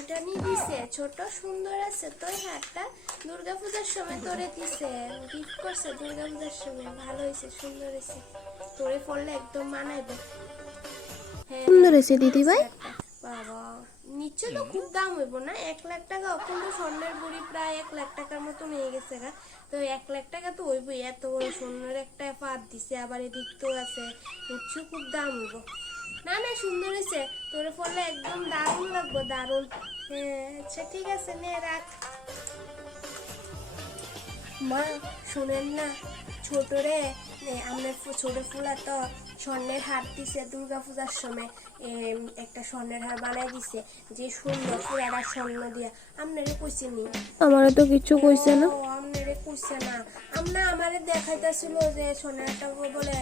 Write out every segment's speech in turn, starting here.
এটা নিয়ে দিছে, ছোট সুন্দর আছে। তোর হারটা দুর্গাপূজার সময় তোরে দিছে, গিফট করছে দুর্গাপূজার সময়। ভালো হয়েছে, সুন্দর হয়েছে, তোরে পড়লে একদম মানাইবে। হ্যাঁ সুন্দর হয়েছে দিদি ভাই। বাবা নিচে তো খুব দাম হইব না, 1 লাখ টাকা। কিন্তু স্বর্ণের বুড়ি প্রায় 1 লাখ টাকার মতো নিয়ে গেছে গা। তো 1 লাখ টাকা তো হইবই, এত বড় স্বর্ণের একটা পাত দিছে, আবার এদিক তো আছে, নিশ্চয় খুব দাম হইব। না না সুন্দর হয়েছে, তোরে পড়লে একদম দারুণ লাগবে, দারুণ। হ্যাঁ আচ্ছা ঠিক আছে, নে রাখ। মা শুনেন না, ছোট রে আমরা ছোট ফুলা তো স্বর্ণের হার দিছে দুর্গাপূজার সময়। একটা স্বর্ণের হার বানাই দিছে, যে সুন্দর পুরাটা স্বর্ণ দিয়া। আপনারে কইছে নি? আমারও তো কিছু কইছে না। আপনারে কইছে না? আমারে দেখাইতেছিল যে স্বর্ণেরটা বলে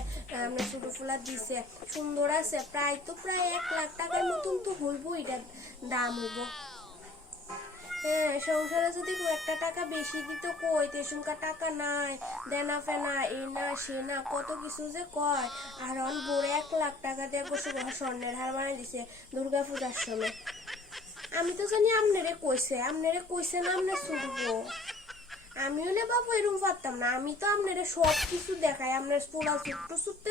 আমরা ছোট ফুলা দিছে, সুন্দর আছে। প্রায় 1 লাখ টাকার মতন তো হইবো, এটার দাম হইব। হ্যাঁ সংসারে যদি একটা টাকা বেশি দিত, কই তেসুমকা টাকা নাই, দেনা ফেনা এই না সে না কত কিছু যে কয়। আর বড় 1 লাখ টাকা দিয়ে বসে স্বর্ণের হার বানাই দিছে দুর্গাপূজার সময়। আমি তো জানি আপনারে কইছে না আপনি ছুটবো। আমিও না বাবু এরকম পারতাম না, আমি তো আপনারে সব কিছু দেখাই। আপনার পুরা ছোট্ট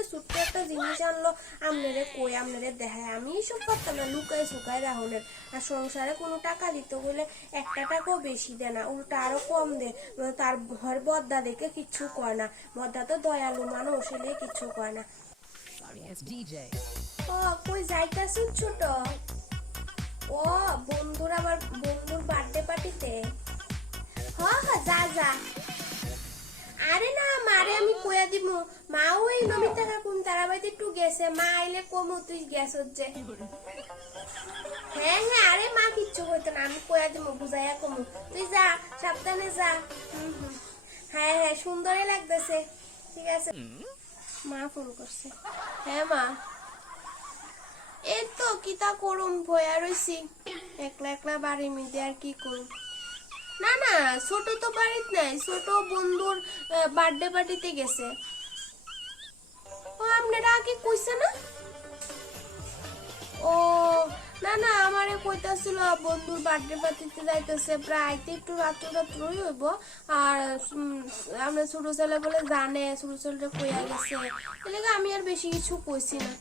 একটা জিনিস আনলো, আপনারে কই আপনারে দেখায়। আমি এইসব পারতাম না, লুকাই সুকাই রাহুলের। আর সংসারে কোনো টাকা দিতে গেলে একটা টাকাও বেশি দেয় না, উল্টা আরো কম দে। তার ঘর বদ্দা দেখে কিচ্ছু কয় না, বদ্দা তো দয়ালু মানুষ, এলে কিচ্ছু কয় না। ও কই যাইতাছুন ছোট? ও বন্ধুর বার্থডে পার্টিতে? হ্যাঁ যা যা। আরে না মারে আমি কইয়া দিব, মা ওই নমিতা কাকুন তারা বাড়িতে একটু গেছে, মা আইলে কমু তুই গেছ হচ্ছে। হ্যাঁ আরে মা কিচ্ছু কইতো না, আমি কইয়া দিব, বুঝাইয়া কমু। তুই যা, সাবধানে যা। হ্যাঁ সুন্দরই লাগতেছে, ঠিক আছে। মা ফোন করছে। হ্যাঁ মা, এই তো কিতা করুম, ভয়া রইছি একলা একলা বাড়ির মধ্যে, আর কি করুম। না না ছোট তো বাড়িতে নাই, ছোট বন্ধুর বার্থডে পার্টিতে গেছে। ও আপনারা আগে কইছে না? ও না না আমারে কইতাছিল বন্ধুর বার্থডে পার্টিতে যাইতেছে, প্রায় একটু রাত্রই হইব। আর আমরা ছোট ছেলে বলে জানে, ছোট ছেলেটা কইয়া গেছে, এলাকা আমি আর বেশি কিছু কইছি না।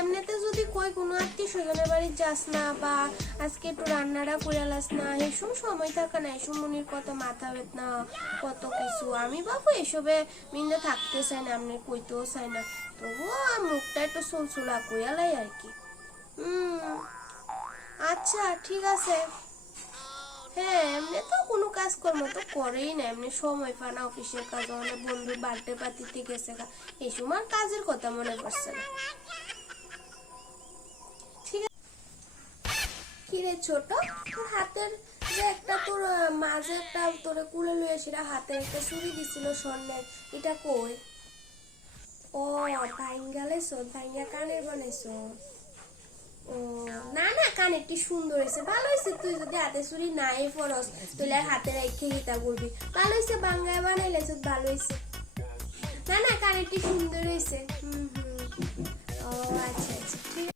এমনিতে যদি কই কোনো আত্মীয় স্বজনের বাড়ি যাস না, বা আজকে একটু রান্নাটা করে লাস না, এসব সময় থাকে না, এসব মনির কত মাথা বেদনা, কত কিছু। আমি বাবু এসবে মিন্দে থাকতে চাই না, আপনি কইতেও চাই না, তবুও মুখটা একটু চলচুলা কইয়ালাই আর কি। আচ্ছা ঠিক আছে। হ্যাঁ এমনি তো কোনো কাজকর্ম তো করেই না, এমনি সময় পায় না, অফিসের কাজ হলে বন্ধুর বার্থডে পার্টিতে গেছে, এই সময় কাজের কথা মনে পড়ছে না। কিরে ছোট, তোর হাতের যে একটা তোর মাঝে একটা তোরে কুলে লুয়ে সেটা হাতের একটা চুড়ি দিছিল স্বর্ণের, এটা কই? ও ভাইঙ্গা লাইছো, ভাইঙ্গা কানের বানাইছো? ও না না কানেরটি সুন্দর হয়েছে, ভালো হয়েছে। তুই যদি হাতে চুড়ি নাই ফরস তাহলে হাতে রেখে হিতা করবি, ভালো হয়েছে। বাঙ্গায় বানাইলে ভালো হয়েছে। না না কানেরটি সুন্দর হয়েছে। ও আচ্ছা আচ্ছা।